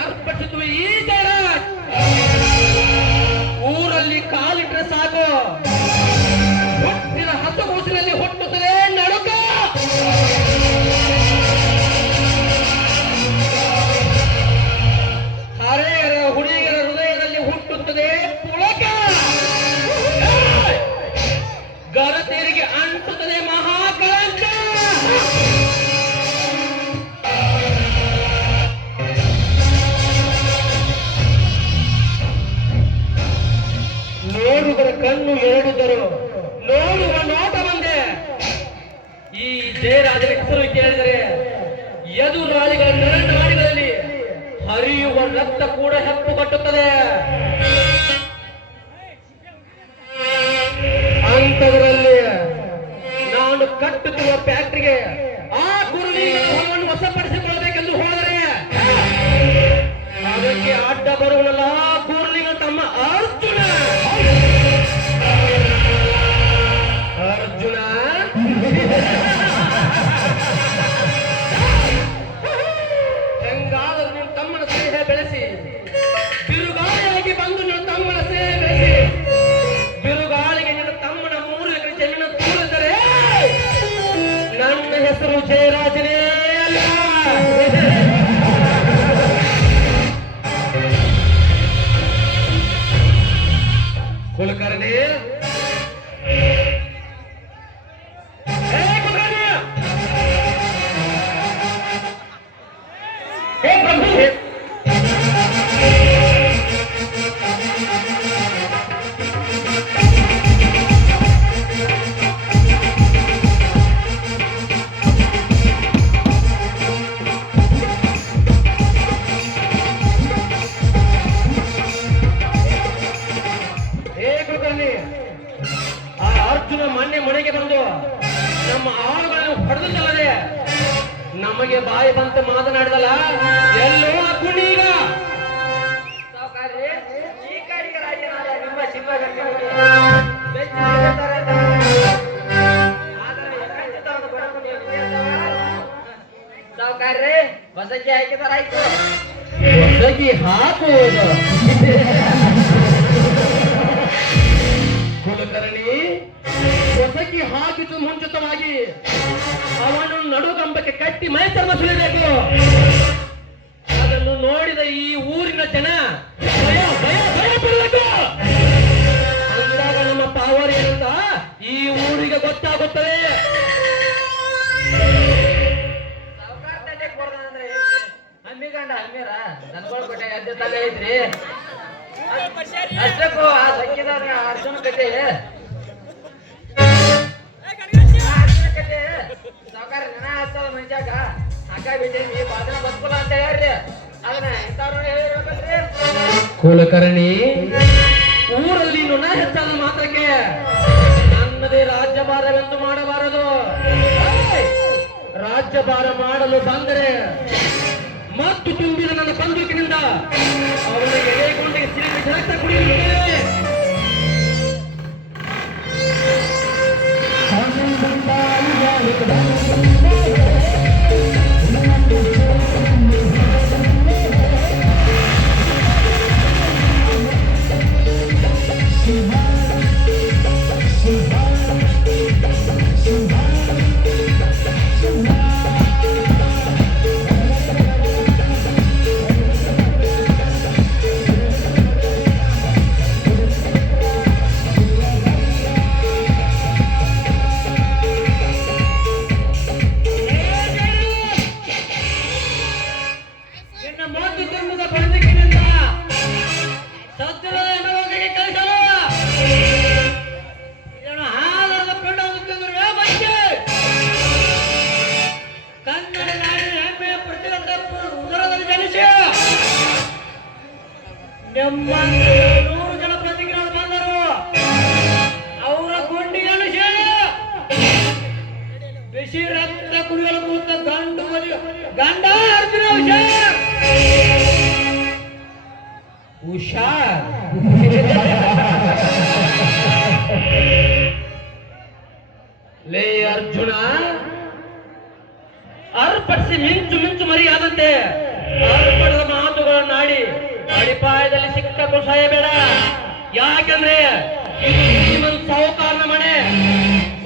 preparado para te ಕಣ್ಣು ಎರಡಿದ್ದರು. ನೋಡು ನೋಟ ಬಂದೆ. ಈ ಜಯರಾಜ ಹೆಸರು ಕೇಳಿದರೆ ಎದು ಎದುರಾಳಿಗಳ ನಾಡಿಗಳಲ್ಲಿ ಹರಿಯುವ ರಕ್ತ ಕೂಡ ಹೆಪ್ಪು ಕಟ್ಟುತ್ತದೆ Yeah. ಅರ್ಜುನ ಮೊನ್ನೆ ಮನೆಗೆ ಬಂದು ನಮ್ಮ ಆಳುಗಳನ್ನು ಹೊಡೆದಲ್ಲದೆ ನಮಗೆ ಬಾಯಿ ಬಂತ ಮಾತನಾಡಿದಲ್ಲ ಎಲ್ಲೋ ಕುಣಿ ಈಗ. ಸಾವುಕಾರ್ರಿ, ಈ ಕಾರಿಗರಾಗಿನಾದ ನಿಮ್ಮ ಸಿಂಹಗರ್ಜನಿಗೆ ಹೊಸಕಿ ಹಾಕಿತು ಮುಂಚಿತವಾಗಿ ಅವನು ನಡುಗಂಬಕ್ಕೆ ಕಟ್ಟಿ ಮೈ ಸುಳಿಬೇಕು ಅದನ್ನು ನೋಡಿದ ಈ ಊರಿನ ಜನ ಭಯ ಭಯ ಭಯ ಪಡಬೇಕು. ಅಂದಾಗ ನಮ್ಮ ಪಾವರ್ ಏನಂತ ಈ ಊರಿಗೆ ಗೊತ್ತಾಗುತ್ತದೆ. ಹಚ್ಚದ ಮನುಷ್ಯಾಗ ಹಗ್ಗ ಬಿಟ್ಟೆ ನೀ ಬಾದನ ಬದುಕಲ್ಲ ಅಂತ ಹೇಳ್ರಿ. ಅದನ್ನ ಎಂತಾರು ಹೇಳಿರ್ಬೇಕಲ್ರಿ ಕುಲಕರ್ಣಿ. ಊರಲ್ಲಿ ನುಣ ಹೆಚ್ಚಾದ ಮಾತ್ರಕ್ಕೆ ನನ್ನದೇ ರಾಜ್ಯಭಾರವೆಂದು ಮಾಡಬಾರದು! ರಾಜ್ಯಭಾರ ಮಾಡಲು ಬಂದರೆ ಮತ್ತು ತುಂಬಿದ ನನ್ನ ಬಂದೂಕಿನಿಂದ ಅವನ ಎಲೆಗೊಂಡಿಗೆ ಸಿರಿಮಿಸಿ ರಕ್ತ ಕುಡಿಯುತ್ತೇನೆ ನಿನ್ನ ನೂರು ಜನ ಪ್ರತಿಜ್ಞರು ಬಂದರು. ಅವರ ಗುಂಡಿಗಳು ಸೇರಿ. ಬಿಸಿ ರಕ್ತ ಕುಡಿಯಲು ಕೂತ ಗಂಡು ಗಂಡ ಅರ್ಜುನ ಹುಷಾರ್. ಹುಷಾರ್. ಲೇ ಅರ್ಜುನ. ಅರ್ಪಡಿಸಿ ಮಿಂಚು ಮಿಂಚು ಮರಿಯಾದಂತೆ. ಅರ್ಪಣದ ಮಾತುಗಳನ್ನ ಸಿಕ್ಕಕ್ಕೂ ಸಾಯಬೇಡ ಯಾಕಂದ್ರೆ ಒಂದು ಸಾಹುಕಾರನ ಮನೆ.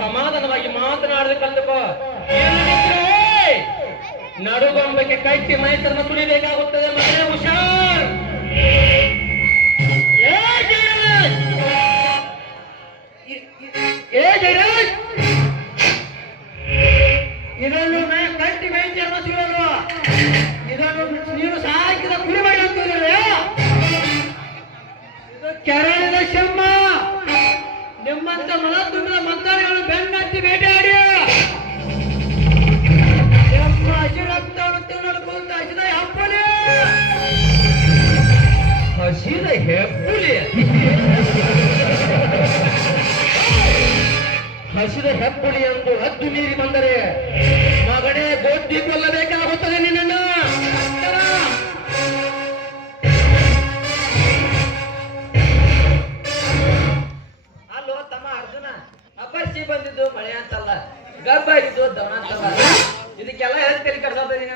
ಸಮಾಧಾನವಾಗಿ ಮಾತನಾಡದೆ ಕಲ್ತುಕೋ. ನಡುಗೊಂಬಕ್ಕೆ ಕಟ್ಟಿ ಮೈತ್ರನ ತುಳಿಬೇಕಾಗುತ್ತದೆ ಮನೆ ಹುಷಾರ್. ಕೆರಳದ ಶಮ್ಮ. ನಿಮ್ಮಂತ ಮನ ತುಂಬಿದ ಮಂತ್ರಾಲಯಗಳು ಬೆನ್ನತ್ತಿ ಬೇಟೆಯಾಡಿ ನಮ್ಮ ಹಸಿರಕ್ತ ವೃತ್ತಿ ನಡ್ಕೊಂತ ಹಸಿದ ಹೆಪ್ಪುಲಿ ಹಸಿದ ಹೆಪ್ಪುಲಿ ಹಸಿದ ಹೆಪ್ಪುಲಿ ಎಂದು ಹತ್ತು ಮೀರಿ ಬಂದರೆ ಮಗನೇ ಗೋದ್ದಿ ಕೊಲ್ಲಬೇಕಾಗುತ್ತದೆ ನಿನ್ನನ್ನು. ಗಬ್ಬಾಗಿದ್ದು ದವನ ಅಂತಲ್ಲ ಇದಕ್ಕೆಲ್ಲ ಹೆಂಗ್ ತಲೆ ಕಟ್ಸೋದ ನೀನ